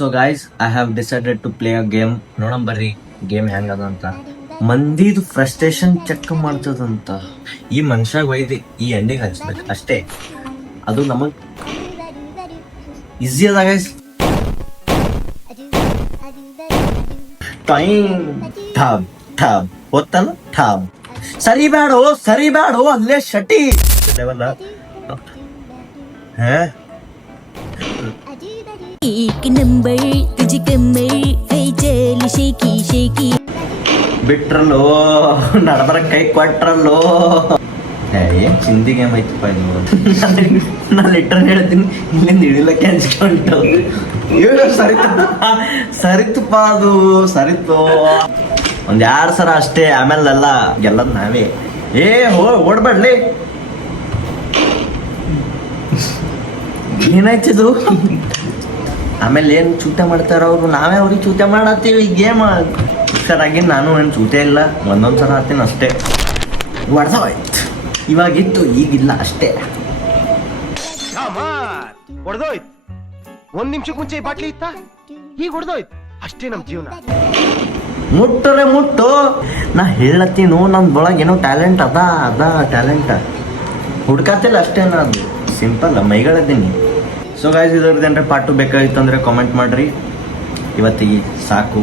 So guys I have decided to play a game. ನೋಡಂ ಬರ್ರಿ game ಹೆಂಗದ ಅಂತ. ಮಂದಿದು ಫ್ರಸ್ಟ್ರೇಷನ್ ಚೆಕ್ ಮಾಡ್ತದಂತ. ಈ ಮನುಷ್ಯಾಗ ಒಯ್ದು ಈ ಎಂಡಿಗೆ ಹಚ್ಬೇಕು ಅಷ್ಟೇ. ಅದು ನಮಗ್ ಈಸಿ ಅದ ಗೈಸ್. ಟೈಮ್ ಠಾಬ್ ಠಾಬ್ ಹೊತ್ತಲ್ಲ ಠಾಬ್. ಸರಿಬ್ಯಾಡೋ ಅಲ್ಲೇ ಶಟಿ ಲೆವೆಲ್. ಹಾ एक नंबर तुझे कमर है चल शेकी शेकी. ಬಿಟ್ರಲ್ಲೋ ನಡಬರ ಕೈ ಕೊಟ್ರಲ್ಲೋ. ಏನ್ ಚಿಂದಿ ಗೇಮ್ ಐತಪ್ಪ ಇದು. ನಾನು ಲಿಟ್ರಲ್ ಹೇಳ್ತೀನಿ, ಇಲ್ಲಿಂದ ಇಳಿಲಕ್ಕೆ ಅನ್ಸ್ಕೊಂಡು ಸರಿತಪ್ಪ ಅದು ಸರಿತು. ಒಂದ್ 2 ಸಲ ಅಷ್ಟೇ, ಆಮೇಲೆಲ್ಲ ಗೆಲ್ಲದ್ ನಾವೇ. ಓಡ್ಬೇಡ್ಲಿ. ಏನಾಯ್ತಿದು? ಆಮೇಲೆ ಏನ್ ಚೂತೆ ಮಾಡ್ತಾರ ಅವ್ರು, ನಾವೇ ಅವ್ರಿಗೆ ಚೂತೆ ಮಾಡತ್ತೀವಿ. ಗೇಮ್ ಹುಷಾರಾಗಿ ನಾನು ಏನು ಚೂತೆ ಇಲ್ಲ, ಒಂದೊಂದ್ಸಲ ಹತ್ತೀನಿ ಅಷ್ಟೇ. ಹೊಡೆದೋಯ್ತು, ಇವಾಗಿತ್ತು ಈಗಿಲ್ಲ ಅಷ್ಟೇ. ಹೊಡೆದೋಯ್ತು. 1 ನಿಮಿಷಕ್ಕೆ ಮುಂಚೆ ಈ ಬಾಟ್ಲಿ ಇತ್ತ, ಈಗ ಹೊಡೆದೋಯ್ತು ಅಷ್ಟೇ. ನಮ್ ಜೀವನ ಮುಟ್ಟರೆ ಮುಟ್ಟು. ನಾ ಹೇಳತ್ತೀನೋ ನಮ್ದೊಳಗೆ ಏನೋ ಟ್ಯಾಲೆಂಟ್ ಅದ ಟ್ಯಾಲೆಂಟ್ ಹುಡ್ಕಾತಿಲ್ಲ ಅಷ್ಟೇ. ಅದು ಸಿಂಪಲ್ ಮೈಗಳಿದ್ದೀನಿ. ಸೊ ಗಾಯ್ಸ್, ಇದ್ರದ್ದೇನ್ರೆ ಪಾರ್ಟ್ 2 ಬೇಕಾಗಿತ್ತು ಅಂದ್ರೆ ಕಾಮೆಂಟ್ ಮಾಡ್ರಿ. ಇವತ್ತಿಗೆ ಸಾಕು.